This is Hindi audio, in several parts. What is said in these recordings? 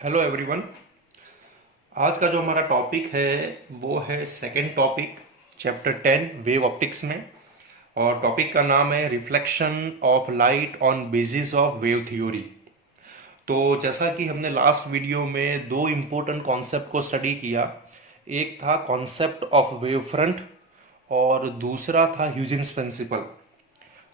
Hello everyone. आज का जो हमारा टॉपिक है वो है second topic chapter 10 wave optics में। और टॉपिक का नाम है reflection of light on basis of wave theory. तो जैसा कि हमने लास्ट वीडियो में दो इम्पोर्टेंट कॉन्सेप्ट को स्टडी किया, एक था कॉन्सेप्ट ऑफ वेव फ्रंट और दूसरा था ह्यूजेंस प्रिंसिपल।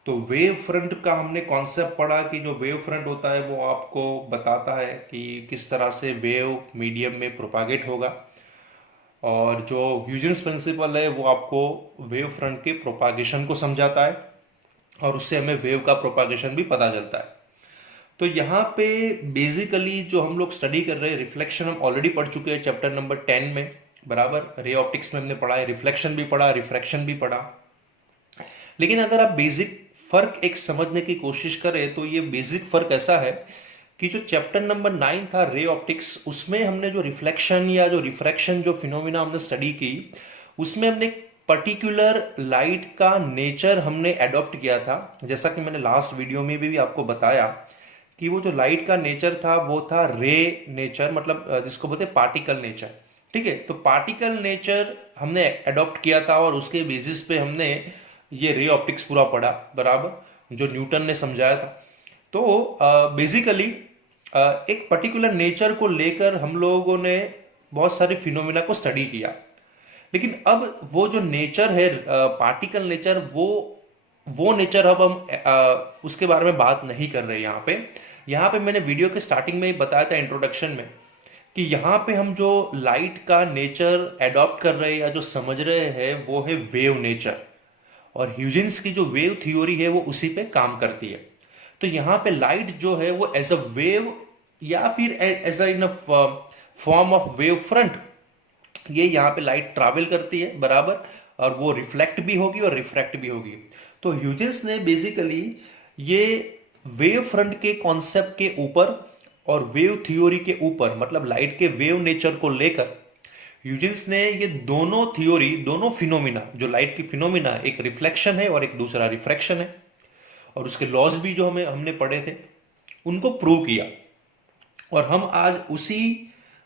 तो वेव फ्रंट का हमने कॉन्सेप्ट पढ़ा कि जो वेव फ्रंट होता है वो आपको बताता है कि किस तरह से वेव मीडियम में प्रोपागेट होगा, और जो ह्यूजेंस प्रिंसिपल है वो आपको वेव फ्रंट के प्रोपागेशन को समझाता है और उससे हमें वेव का प्रोपागेशन भी पता चलता है। तो यहाँ पे बेसिकली जो हम लोग स्टडी कर रहे हैं, रिफ्लेक्शन हम ऑलरेडी पढ़ चुके हैं चैप्टर नंबर 10 में। बराबर, रे ऑप्टिक्स में हमने पढ़ा है, रिफ्लेक्शन भी पढ़ा, रिफ्रैक्शन भी पढ़ा। लेकिन अगर आप बेसिक फर्क एक समझने की कोशिश करें तो ये बेसिक फर्क ऐसा है कि जो चैप्टर नंबर 9 था रे ऑप्टिक्स, उसमें हमने जो रिफ्लेक्शन या जो रिफ्रैक्शन जो फिनोमिना हमने स्टडी की, उसमें हमने पर्टिकुलर लाइट का नेचर हमने एडॉप्ट किया था। जैसा कि मैंने लास्ट वीडियो में भी आपको बताया कि वो जो लाइट का नेचर था वो था रे नेचर, मतलब जिसको बोलते हैं पार्टिकल नेचर। ठीक है, तो पार्टिकल नेचर हमने एडॉप्ट किया था और उसके बेसिस पे हमने ये रे ऑप्टिक्स पूरा पढ़ा, बराबर, जो न्यूटन ने समझाया था। तो बेसिकली एक पर्टिकुलर नेचर को लेकर हम लोगों ने बहुत सारे फिनोमिना को स्टडी किया। लेकिन अब वो जो नेचर है पार्टिकल नेचर, वो नेचर अब हम उसके बारे में बात नहीं कर रहे। यहाँ पे मैंने वीडियो के स्टार्टिंग में ही बताया था इंट्रोडक्शन में कि यहाँ पे हम जो लाइट का नेचर एडॉप्ट कर रहे हैं या जो समझ रहे हैं वो है वेव नेचर, और ह्यूजेंस की जो वेव थ्योरी है वो उसी पे काम करती है। तो यहाँ पे लाइट जो है वो एज अ वेव या फिर as a in form of wave front, ये यहाँ पे लाइट ट्रैवल करती है, बराबर, और वो रिफ्लेक्ट भी होगी और रिफ्रैक्ट भी होगी। तो ह्यूजेंस ने बेसिकली ये वेव फ्रंट के कॉन्सेप्ट के ऊपर और वेव थ्योरी के ऊपर, मतलब लाइट के वेव नेचर को लेकर ह्यूजेंस ने ये दोनों थ्योरी, दोनों फिनोमिना, जो लाइट की फिनोमिना, एक रिफ्लेक्शन है और एक दूसरा रिफ्रैक्शन है, और उसके लॉज भी जो हमने पढ़े थे उनको प्रूव किया। और हम आज उसी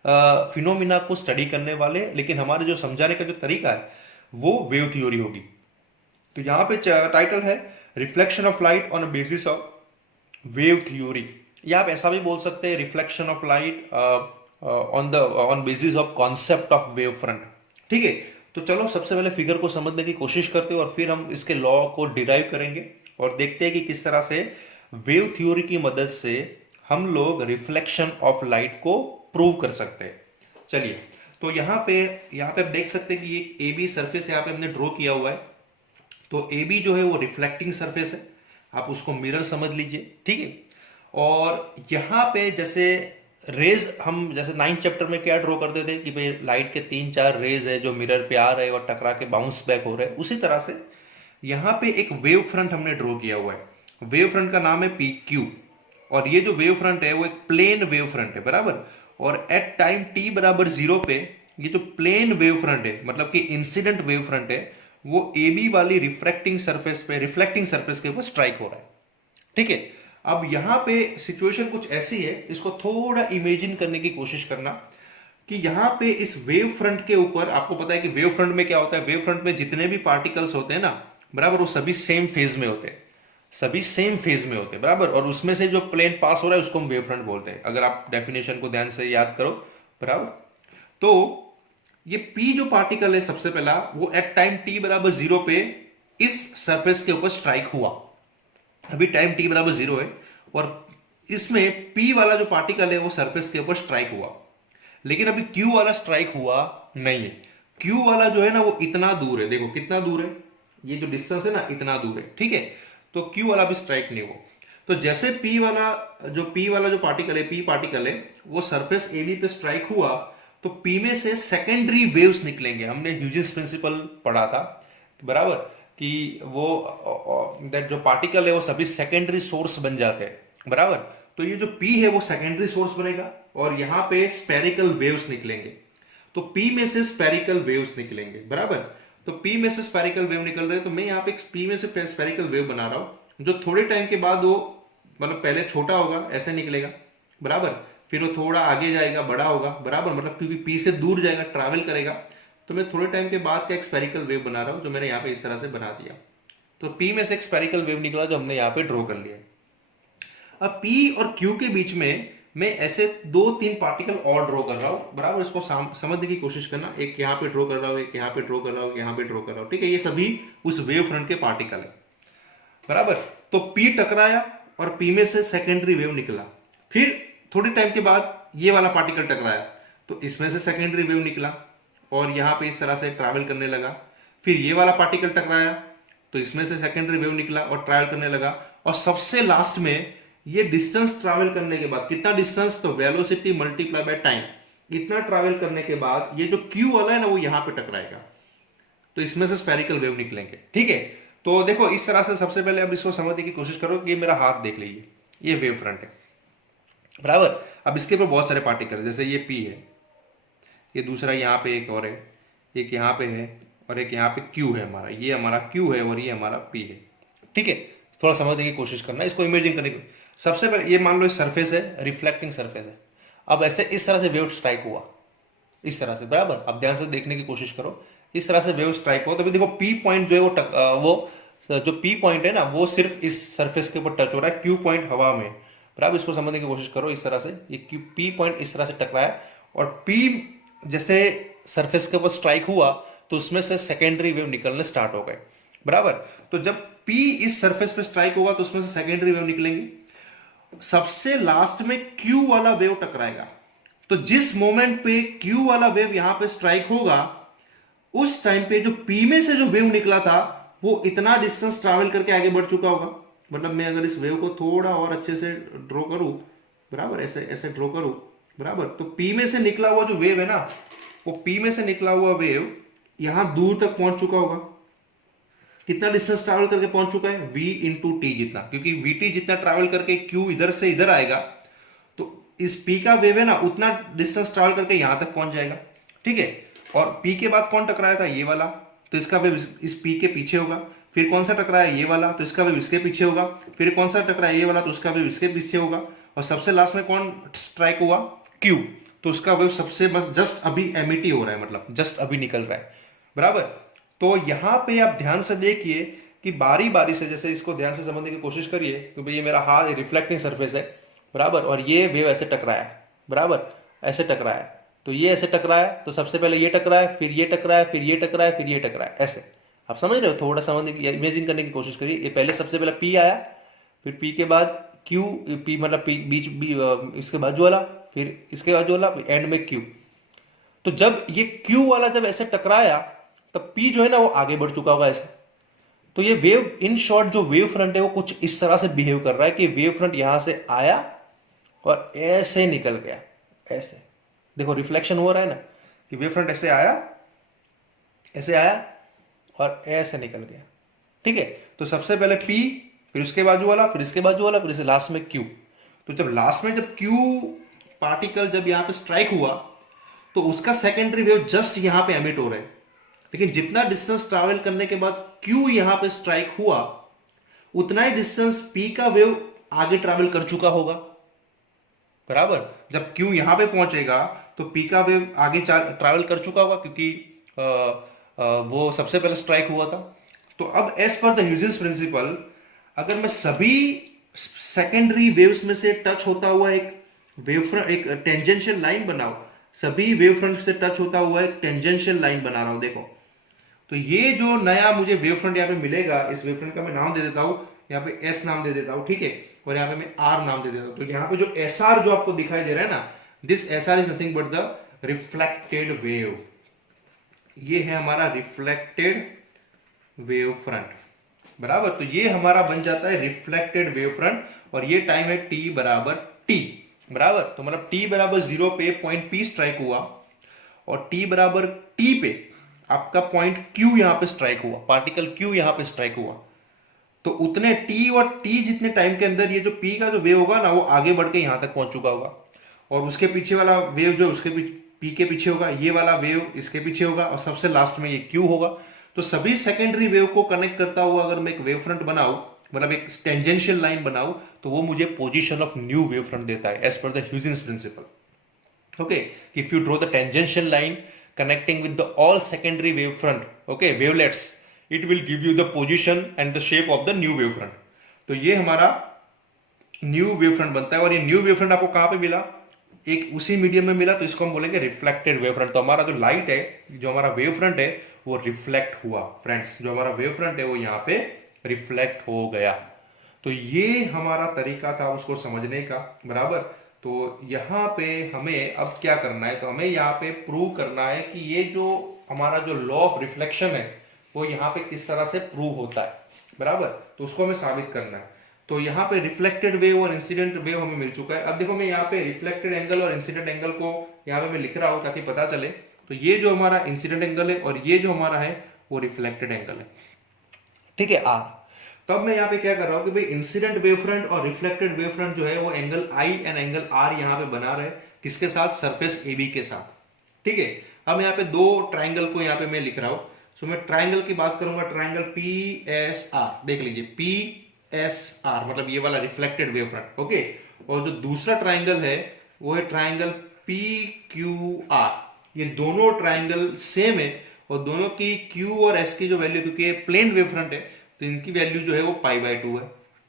फिनोमिना को स्टडी करने वाले, लेकिन हमारे जो समझाने का जो तरीका है वो वेव थ्योरी होगी। तो यहाँ पे टाइटल है reflection of light on basis of wave theory, या आप ऐसा भी बोल सकते हैं reflection of light on basis of concept of wave front. ठीक है, तो चलो सबसे पहले फिगर को समझने की कोशिश करते हैं और फिर हम इसके लॉ को डिराइव करेंगे और देखते हैं कि किस तरह से वेव थ्योरी की मदद से हम लोग रिफ्लेक्शन ऑफ लाइट को प्रूव कर सकते हैं। चलिए, तो यहाँ पे आप देख सकते हैं कि एक ए बी सरफेस यहाँ पे हमने ड्रॉ किया हुआ है। तो ए बी जो है वो रिफ्लेक्टिंग सरफेस है, आप उसको मिरर समझ लीजिए। ठीक है, और यहाँ पे जैसे रेज, हम जैसे 9 चैप्टर में क्या ड्रॉ करते थे कि भाई लाइट के 3-4 रेज है जो मिरर पे आ रहे हैं और टकरा के बाउंस बैक हो रहे हैं, उसी तरह से यहाँ पे एक वेव फ्रंट हमने ड्रॉ किया हुआ है। वेव फ्रंट का नाम है पी क्यू, और ये जो वेव फ्रंट है वो एक प्लेन वेव फ्रंट है, बराबर। और एट टाइम टी बराबर 0 पे ये जो प्लेन वेव फ्रंट है, मतलब कि इंसिडेंट वेव फ्रंट है, वो ए बी वाली रिफ्लेक्टिंग सरफेस के ऊपर स्ट्राइक हो रहा है। ठीक है, अब यहां पे सिचुएशन कुछ ऐसी है, इसको थोड़ा इमेजिन करने की कोशिश करना कि यहां पे इस वेव फ्रंट के ऊपर, आपको पता है कि वेव फ्रंट में क्या होता है, वेव फ्रंट में जितने भी पार्टिकल्स होते हैं ना, बराबर, वो सभी सेम फेज में होते हैं, बराबर। और उसमें से जो प्लेन पास हो रहा है उसको हम वेव फ्रंट बोलते हैं, अगर आप डेफिनेशन को ध्यान से याद करो, बराबर। तो ये P जो पार्टिकल है सबसे पहला, वो एट टाइम t बराबर 0 पे इस सरफेस के ऊपर स्ट्राइक हुआ। अभी टाइम t बराबर 0 है और इसमें P वाला जो पार्टिकल है वो सरफेस के ऊपर स्ट्राइक हुआ, लेकिन अभी Q वाला स्ट्राइक हुआ नहीं है। Q वाला जो है ना वो इतना दूर है, देखो कितना दूर है, ये जो डिस्टेंस है ना इतना दूर है। ठीक है, तो Q वाला भी स्ट्राइक नहीं हुआ। तो जैसे P वाला जो पार्टिकल है, P पार्टिकल है, वो सरफेस AB पे स्ट्राइक हुआ तो P में से सेकेंडरी वेव्स निकलेंगे। हमने ह्यूजेंस प्रिंसिपल पढ़ा था, बराबर, कि वो दैट जो पार्टिकल है वो सभी सेकेंडरी सोर्स बन जाते हैं, बराबर। तो ये जो P है वो सेकेंडरी सोर्स बनेगा और यहाँ पे स्पेरिकल वेव्स निकलेंगे। तो P में से स्पेरिकल वेव्स निकलेंगे, बराबर। तो P में से स्पेरिकल वेव निकल रहे हैं, तो मैं यहाँ पे P में से स्पेरिकल वेव बना रहा हूं, जो थोड़े टाइम के बाद वो, मतलब पहले छोटा होगा, ऐसे निकलेगा, बराबर, फिर वो थोड़ा आगे जाएगा, बड़ा होगा, बराबर, मतलब क्योंकि पी से दूर जाएगा, ट्रैवल करेगा। तो मैं थोड़े टाइम के बाद का एक स्फेरिकल वेव बना रहा हूँ, जो मैंने यहाँ पे इस तरह से बना दिया। तो पी में से एक स्फेरिकल वेव निकला जो हमने यहाँ पे ड्रॉ कर लिया। अब पी और क्यू के बीच में मैं ऐसे 2-3 पार्टिकल और ड्रॉ कर रहा हूँ, बराबर। इसको समझने की कोशिश करना, एक यहाँ पे ड्रॉ कर रहा हूँ, एक यहाँ पे ड्रॉ कर रहा हूँ, यहाँ पे ड्रॉ कर रहा हूँ, ठीक है। ये सभी उस वेव फ्रंट के पार्टिकल है, बराबर। तो पी टकराया और पी में से सेकेंडरी वेव निकला। फिर थोड़े टाइम के बाद ये वाला पार्टिकल टकराया, तो इसमें से सेकेंडरी वेव निकला और यहाँ पे इस तरह से ट्रैवल करने लगा। फिर ये वाला पार्टिकल टकराया, तो इसमें से सेकेंडरी वेव निकला और ट्रैवल करने लगा। और सबसे लास्ट में ये डिस्टेंस ट्रैवल करने के बाद, कितना डिस्टेंस, तो वेलोसिटी मल्टीप्लाई बाय टाइम, इतना ट्रैवल करने के बाद ये जो क्यू वाला है ना, वो यहां पे टकराएगा। तो इसमें से स्फेरिकल वेव निकलेंगे, ठीक है। तो देखो इस तरह से सबसे पहले अब इसको समझने की कोशिश करो कि ये मेरा हाथ देख लीजिए, ये वेव फ्रंट है, बराबर। अब इसके ऊपर बहुत सारे पार्टिकल, जैसे ये पी है, ये दूसरा यहाँ पे एक और है, एक यहाँ पे है, और एक यहाँ पे क्यू है हमारा, ये हमारा क्यू है और ये हमारा पी है, ठीक है। थोड़ा समझने की कोशिश करना, इसको इमेजिन करने की। सबसे पहले ये मान लो सरफेस है, रिफ्लेक्टिंग सरफेस है। अब ऐसे इस तरह से वेव स्ट्राइक हुआ, इस तरह से, बराबर। अब ध्यान से देखने की कोशिश करो, इस तरह से वेव स्ट्राइक हुआ, तभी देखो पी पॉइंट जो है वो जो पी पॉइंट है ना, वो सिर्फ इस सरफेस के ऊपर टच हो रहा है, क्यू पॉइंट हवा में, बराबर। इसको समझने की कोशिश करो, इस तरह से ये क्यू पी पॉइंट इस तरह से टकराया और पी जैसे सरफेस के ऊपर स्ट्राइक हुआ तो उसमें से सेकेंडरी वेव निकलने स्टार्ट हो गए, बराबर। तो जब P इस सरफेस पे स्ट्राइक होगा तो उसमें से सेकेंडरी वेव निकलेंगे। सबसे लास्ट में Q वाला वेव टकराएगा। तो जिस मोमेंट पे Q वाला वेव यहां पे स्ट्राइक होगा, उस टाइम पे जो P में से जो वेव निकला था वो इतना डिस्टेंस ट्रैवल करके आगे बढ़ चुका होगा। मतलब मैं अगर इस वेव को थोड़ा और अच्छे से ड्रॉ करूं, बराबर, ऐसे ऐसे ड्रॉ करूं, बराबर, तो P में से निकला हुआ जो वेव है ना, वो P में से निकला हुआ वेव यहां दूर तक पहुंच चुका होगा। कितना डिस्टेंस ट्रैवल करके पहुंच चुका है, v इंटू टी जितना, क्योंकि vt जितना ट्रैवल करके q इधर से इधर आएगा, तो इस p का वेव है ना, उतना डिस्टेंस ट्रैवल करके यहां तक पहुंच जाएगा, ठीक है। और p के बाद कौन टकराया था, ये वाला, तो इसका वेव इस p के पीछे होगा। फिर कौन सा टकराया, ये वाला, तो इसका वेव इसके पीछे होगा। फिर कौन सा टकराया, ये वाला, तो उसका वेव इसके पीछे होगा। और सबसे लास्ट में कौन स्ट्राइक हुआ, q, तो उसका वेव सबसे बस जस्ट अभी एमिट हो रहा है, मतलब जस्ट अभी निकल रहा है, बराबर। तो यहां पे आप ध्यान से देखिए कि बारी बारी से, जैसे इसको ध्यान से समझने की कोशिश करिए, क्योंकि ये मेरा हाथ रिफ्लेक्टिंग सरफेस है, बराबर, और ये वेव ऐसे टकराया, बराबर, ऐसे टकराया। तो ये ऐसे टकराया, तो सबसे पहले ये टकराया, फिर ये टकराया, फिर ये टकराया, फिर ये टकराया, ऐसे। आप समझ रहे हो, थोड़ा समझने की, इमेजिन करने की कोशिश करिए। ये पहले सबसे पहले पी आया, फिर पी के बाद क्यू, पी मतलब पी बीच इसके बाजू वाला, फिर इसके बाजू वाला, एंड में क्यू। तो जब ये क्यू वाला जब ऐसे टकराया, तब P जो है ना वो आगे बढ़ चुका होगा ऐसे। तो ये वेव, इन शॉर्ट जो वेव फ्रंट है वो कुछ इस तरह से बिहेव कर रहा है कि वेव फ्रंट यहां से आया और ऐसे निकल गया, ऐसे। देखो रिफ्लेक्शन हो रहा है ना, कि वेव फ्रंट ऐसे आया, ऐसे आया और ऐसे निकल गया, ठीक है। तो सबसे पहले P, फिर उसके बाजू वाला, फिर इसके बाजू वाला, फिर इसे लास्ट में Q। तो जब लास्ट में जब Q पार्टिकल जब यहां पे स्ट्राइक हुआ, तो उसका सेकेंडरी वेव जस्ट यहां पे एमिट हो रहा है। लेकिन जितना डिस्टेंस ट्रैवल करने के बाद Q यहां पे स्ट्राइक हुआ, उतना ही डिस्टेंस P का वेव आगे ट्रैवल कर चुका होगा, बराबर। जब Q यहां पे पहुंचेगा तो P का वेव आगे ट्रैवल कर चुका होगा, क्योंकि वो सबसे पहले स्ट्राइक हुआ था। तो अब as per the Huygens principal, अगर मैं सभी सेकेंडरी वेव्स में से टच होता हुआ एक वेव फ्रंट, एक टेंजेंशियल लाइन बनाओ, सभी वेव फ्रंट से टच होता हुआ एक टेंजेंशियल लाइन बना रहा हूं, देखो। तो ये जो नया मुझे वेव फ्रंट यहाँ पे मिलेगा, इस वेव फ्रंट का मैं नाम दे देता हूं, यहाँ पे एस नाम दे देता हूं, ठीक है, और यहाँ पे मैं आर नाम दे देता हूं। तो यहाँ पे जो एस आर जो आपको दिखाई दे रहा है ना, this S R is nothing but the reflected wave. ये है हमारा रिफ्लेक्टेड वेव फ्रंट, बराबर। तो ये हमारा बन जाता है रिफ्लेक्टेड वेव फ्रंट, और ये टाइम है टी बराबर टी, बराबर। तो मतलब टी बराबर 0 पे पॉइंट P स्ट्राइक हुआ, और टी बराबर टी पे आपका पॉइंट Q यहां पे स्ट्राइक हुआ, पार्टिकल Q यहां पे स्ट्राइक हुआ। तो उतने T और T जितने टाइम के अंदर ये जो P का जो वेव होगा ना, वो आगे बढ़ के यहां तक पहुंच चुका होगा, और उसके पीछे वाला वेव जो उसके P के पीछे होगा, ये वाला वेव इसके पीछे होगा, और सबसे लास्ट में ये Q होगा। तो सभी सेकेंडरी वेव को कनेक्ट करता हुआ अगर मैं एक वेव फ्रंट बनाऊं, मतलब एक टेंजेंशियल लाइन बनाऊं तो वो मुझे position of new wave front देता है as per the Huygens principle. Okay, if you draw the tangential line connecting with the all secondary wave front, okay, wavelets, it will give you the position and the shape of the new wave front. तो ये हमारा न्यू वेव फ्रंट बनता है। और ये न्यू वेव फ्रंट आपको कहां पे मिला? एक उसी मीडियम में मिला, तो इसको हम बोलेंगे रिफ्लेक्टेड वेव फ्रंट। तो हमारा जो लाइट है, जो हमारा वेव फ्रंट है, वो रिफ्लेक्ट हुआ फ्रेंड्स। जो हमारा वेव फ्रंट है वो यहाँ पे रिफ्लेक्ट हो गया। तो ये हमारा तरीका था उसको समझने का, बराबर। तो यहाँ पे हमें अब क्या करना है? तो हमें यहाँ पे प्रूव करना है कि ये जो हमारा जो लॉ ऑफ रिफ्लेक्शन है वो यहाँ पे किस तरह से प्रूव होता है, बराबर। तो उसको हमें साबित करना है। तो यहाँ पे रिफ्लेक्टेड वेव और इंसिडेंट वेव हमें मिल चुका है। अब देखो मैं यहाँ पे रिफ्लेक्टेड एंगल और इंसिडेंट एंगल को यहाँ पे मैं लिख रहा हूँ ताकि पता चले। तो ये जो हमारा इंसिडेंट एंगल है और ये जो हमारा है वो रिफ्लेक्टेड एंगल है, ठीक है, आर। तब मैं यहाँ पे क्या कर रहा हूँ कि भाई इंसिडेंट वेव फ्रंट और रिफ्लेक्टेड वेव फ्रंट जो है वो angle I and angle R यहाँ पे बना रहे, किसके साथ? सरफेस ए बी के साथ, ठीक है। अब यहाँ पे दो ट्राइंगल को यहाँ पे मैं लिख रहा हूँ। तो मैं ट्राइंगल की बात करूंगा, ट्राइंगल पी एस आर, देख लीजिए, पी एस आर मतलब ये वाला रिफ्लेक्टेड वेव फ्रंट, ओके। और जो दूसरा ट्राइंगल है वो है ट्राइंगल पी क्यू आर। ये दोनों ट्राइंगल सेम है और दोनों की क्यू और एस की जो वैल्यू, क्योंकि ये प्लेन वेव फ्रंट है तो इनकी वैल्यू जो है वो π/2 है।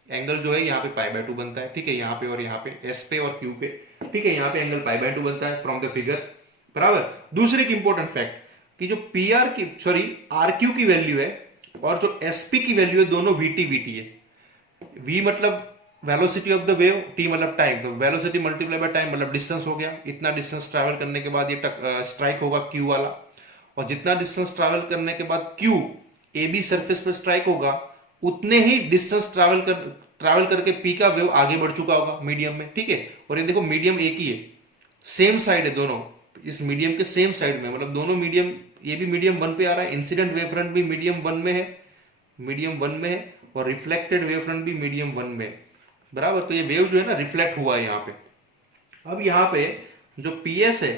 एंगल जो है यहाँ पे π/2 बनता है, ठीक है, यहाँ पे और यहाँ पे, एस पे और क्यू पे, ठीक है। यहाँ पे एंगल π/2 बनता है फ्रॉम द फिगर, बराबर। दूसरी एक इंपॉर्टेंट फैक्ट कि जो पी आर की, सॉरी, आर क्यू की वैल्यू है और जो एस पी की वैल्यू है, दोनों वीटी वीटी है। v मतलब velocity of the wave, t मतलब टाइम, तो वेलोसिटी मल्टीप्लाई बाय टाइम मतलब डिस्टेंस हो गया। इतना डिस्टेंस ट्रैवल करने के बाद ये स्ट्राइक होगा q वाला, और जितना डिस्टेंस ट्रैवल करने के बाद q ए बी सरफेस पर स्ट्राइक होगा, उतने ही डिस्टेंस ट्रैवल करके p का वेव आगे बढ़ चुका होगा मीडियम में, ठीक है। और ये देखो मीडियम एक ही है, सेम साइड है दोनों, इस मीडियम के सेम साइड में, मतलब दोनों मीडियम, ये भी मीडियम 1 पे आ रहा है, इंसिडेंट वेव फ्रंट भी मीडियम 1 में है, मीडियम 1 में है, और रिफ्लेक्टेड वेव फ्रंट भी मीडियम 1 में, बराबर। तो ये वेव जो है ना रिफ्लेक्ट हुआ है यहाँ पे। अब यहाँ पे जो PS है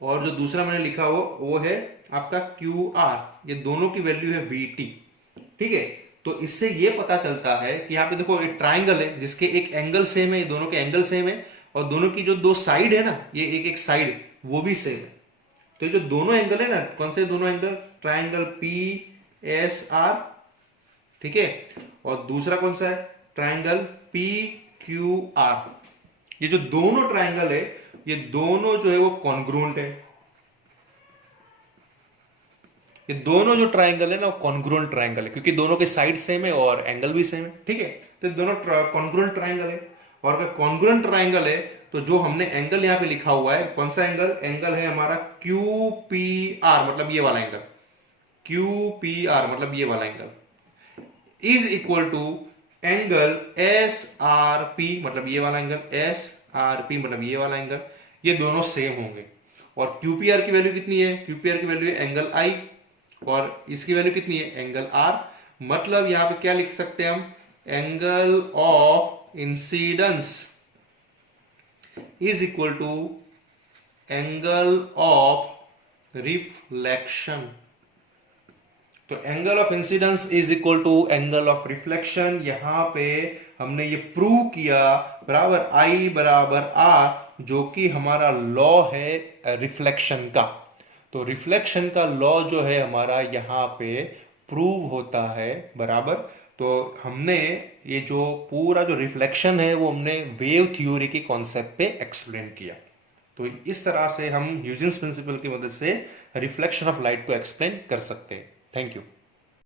और जो दूसरा मैंने लिखा वो है आपका QR, ये दोनों की वैल्यू है VT, ठीक है। तो इससे ये पता चलता है कि यहाँ पे देखो एक ट्राइंगल है जिसके एक एंगल सेम है, ये दोनों के एंगल सेम है, और दोनों की जो दो साइड है ना, ये एक एक साइड वो भी सेम है। तो जो दोनों एंगल है ना, कौन से दोनों एंगल? ट्राइंगल PSR, ठीक है, और दूसरा कौन सा है? Triangle PQR। ये जो दोनों ट्राइंगल है, ये दोनों जो है वो कॉन्ग्रुएंट है। ये दोनों जो ट्राइंगल है ना वो कॉन्ग्रुएंट ट्राइंगल है, क्योंकि दोनों के साइड सेम है और एंगल भी सेम है, ठीक है। तो दोनों कॉन्ग्रुएंट ट्राइंगल है। और अगर कॉन्ग्रुएंट ट्राइंगल है तो जो हमने एंगल यहाँ पे लिखा हुआ है, कौन सा एंगल? एंगल है हमारा QPR, मतलब ये वाला एंगल, QPR मतलब ये वाला angle, is equal to angle SRP, मतलब ये वाला एंगल, SRP मतलब ये वाला एंगल, ये दोनों सेम होंगे। और QPR की वैल्यू कितनी है? QPR की वैल्यू है एंगल I, और इसकी वैल्यू कितनी है? Angle R। मतलब यहां पे क्या लिख सकते हैं हम? Angle of incidence is equal to angle of reflection. तो angle of incidence is equal to angle of reflection. यहां पे हमने ये प्रूव किया, बराबर, I बराबर R, जो कि हमारा लॉ है रिफ्लेक्शन का। तो रिफ्लेक्शन का लॉ जो है हमारा यहाँ पे प्रूव होता है, बराबर। तो हमने ये जो पूरा जो रिफ्लेक्शन है वो हमने वेव थ्योरी के कॉन्सेप्ट पे एक्सप्लेन किया। तो इस तरह से हम ह्यूजेंस प्रिंसिपल की मदद से रिफ्लेक्शन ऑफ लाइट को एक्सप्लेन कर सकते हैं। Thank you.